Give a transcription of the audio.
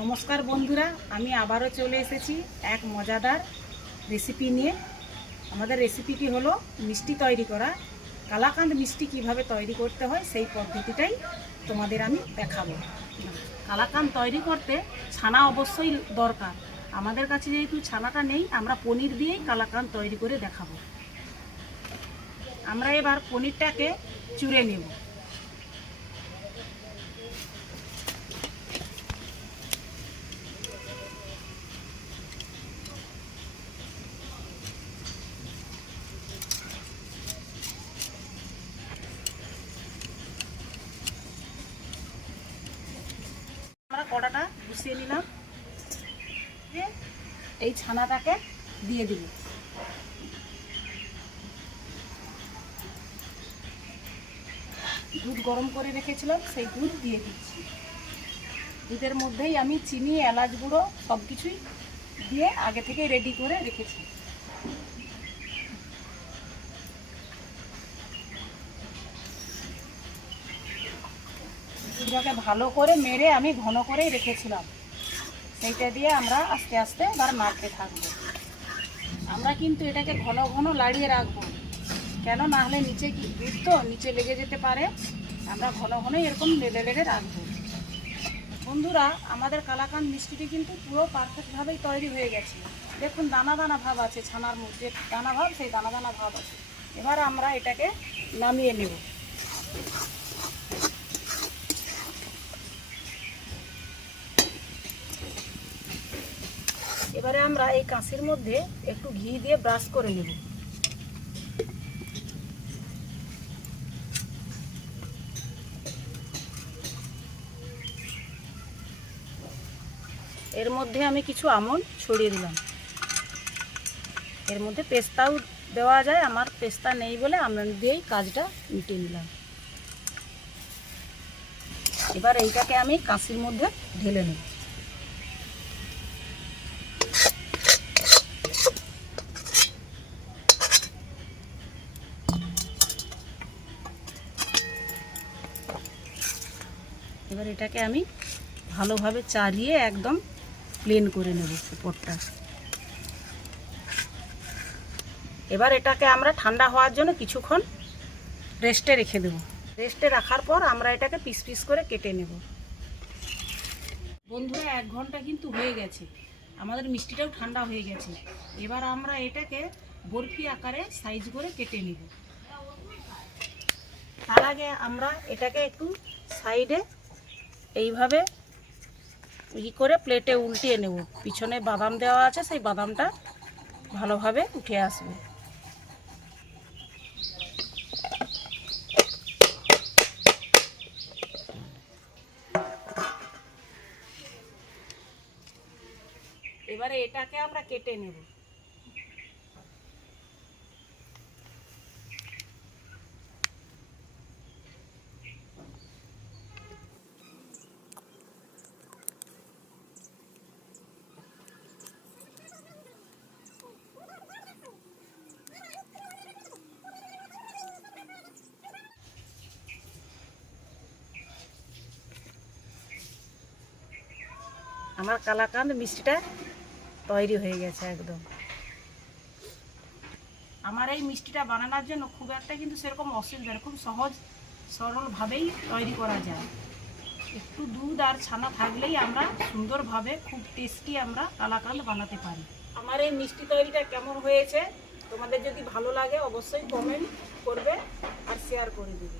নমস্কার বন্ধুরা, আমি আবারও চলে এসেছি এক মজাদার রেসিপি নিয়ে। আমাদের রেসিপিটি হলো মিষ্টি তৈরি করা। কালাকান্দ মিষ্টি কীভাবে তৈরি করতে হয় সেই পদ্ধতিটাই তোমাদের আমি দেখাবো। কালাকান্দ তৈরি করতে ছানা অবশ্যই দরকার। আমাদের কাছে যেহেতু ছানাটা নেই, আমরা পনির দিয়েই কালাকান্দ তৈরি করে দেখাবো। আমরা এবার পনিরটাকে চুড়ে নেব আমরা বসিয়ে নিলাম। এই ছানাটাকে দিয়ে দিব। দুধ গরম করে রেখেছিলাম, সেই দুধ দিয়ে দিচ্ছি। দুধের মধ্যেই আমি চিনি, এলাচ গুঁড়ো সব কিছুই দিয়ে আগে থেকে রেডি করে রেখেছি। দুধটাকে ভালো করে মেরে আমি ঘন করেই রেখেছিলাম। সেইটা দিয়ে আমরা আস্তে আস্তে এবার নাড়তে থাকব। আমরা কিন্তু এটাকে ঘন ঘন লাড়িয়ে রাখব। কেন? না হলে নিচে কি দুধ তো নিচে লেগে যেতে পারে। আমরা ঘন ঘন এরকম লেড়ে লেড়ে রাখব। বন্ধুরা, আমাদের কালাকান মিষ্টিটি কিন্তু পুরো পারফেক্টভাবেই তৈরি হয়ে গেছে। দেখুন, দানা দানা ভাব আছে ছানার মধ্যে। দানা ভাব, সেই দানা দানা ভাব আছে। এবার আমরা এটাকে নামিয়ে নেব। এবারে আমরা এই কাঁচির মধ্যে একটু ঘি দিয়ে ব্রাশ করে নেব। এর মধ্যে আমি কিছু আমন্ড ছড়িয়ে দিলাম। এর মধ্যে পেস্তাও দেওয়া যায়, আমার পেস্তা নেই বলে আমন্ড দিয়েই কাজটা মিটিয়ে নিলাম। এবার এইটাকে আমি কাঁচির মধ্যে ঢেলে নেব। এবার এটাকে আমি ভালোভাবে চারিয়ে একদম প্লেন করে নেব উপরটা। এবার এটাকে আমরা ঠান্ডা হওয়ার জন্য কিছুক্ষণ রেস্টে রেখে দেব। রেস্টে রাখার পর আমরা এটাকে পিস পিস করে কেটে নেব। বন্ধুরা, এক ঘণ্টা কিন্তু হয়ে গেছে। আমাদের মিষ্টিটাও ঠান্ডা হয়ে গেছে। এবার আমরা এটাকে বরফি আকারে সাইজ করে কেটে নেব। তার আগে আমরা এটাকে একটু সাইডে এইভাবে ই করে প্লেটে উল্টিয়ে নেব। পিছনে বাদাম দেওয়া আছে, সেই বাদামটা ভালোভাবে উঠে আসবে। এবারে এটাকে আমরা কেটে নেব। আমার কালাকান্দ মিষ্টিটা তৈরি হয়ে গেছে একদম। আমার এই মিষ্টিটা বানানোর জন্য খুব একটা কিন্তু সেরকম অসুবিধা খুব সহজ, সরলভাবেই তৈরি করা যায়। একটু দুধ আর ছানা থাকলেই আমরা সুন্দরভাবে, খুব টেস্টি আমরা কালাকান্দ বানাতে পারি। আমার এই মিষ্টি তৈরিটা কেমন হয়েছে? তোমাদের যদি ভালো লাগে অবশ্যই কমেন্ট করবে আর শেয়ার করে দেবে।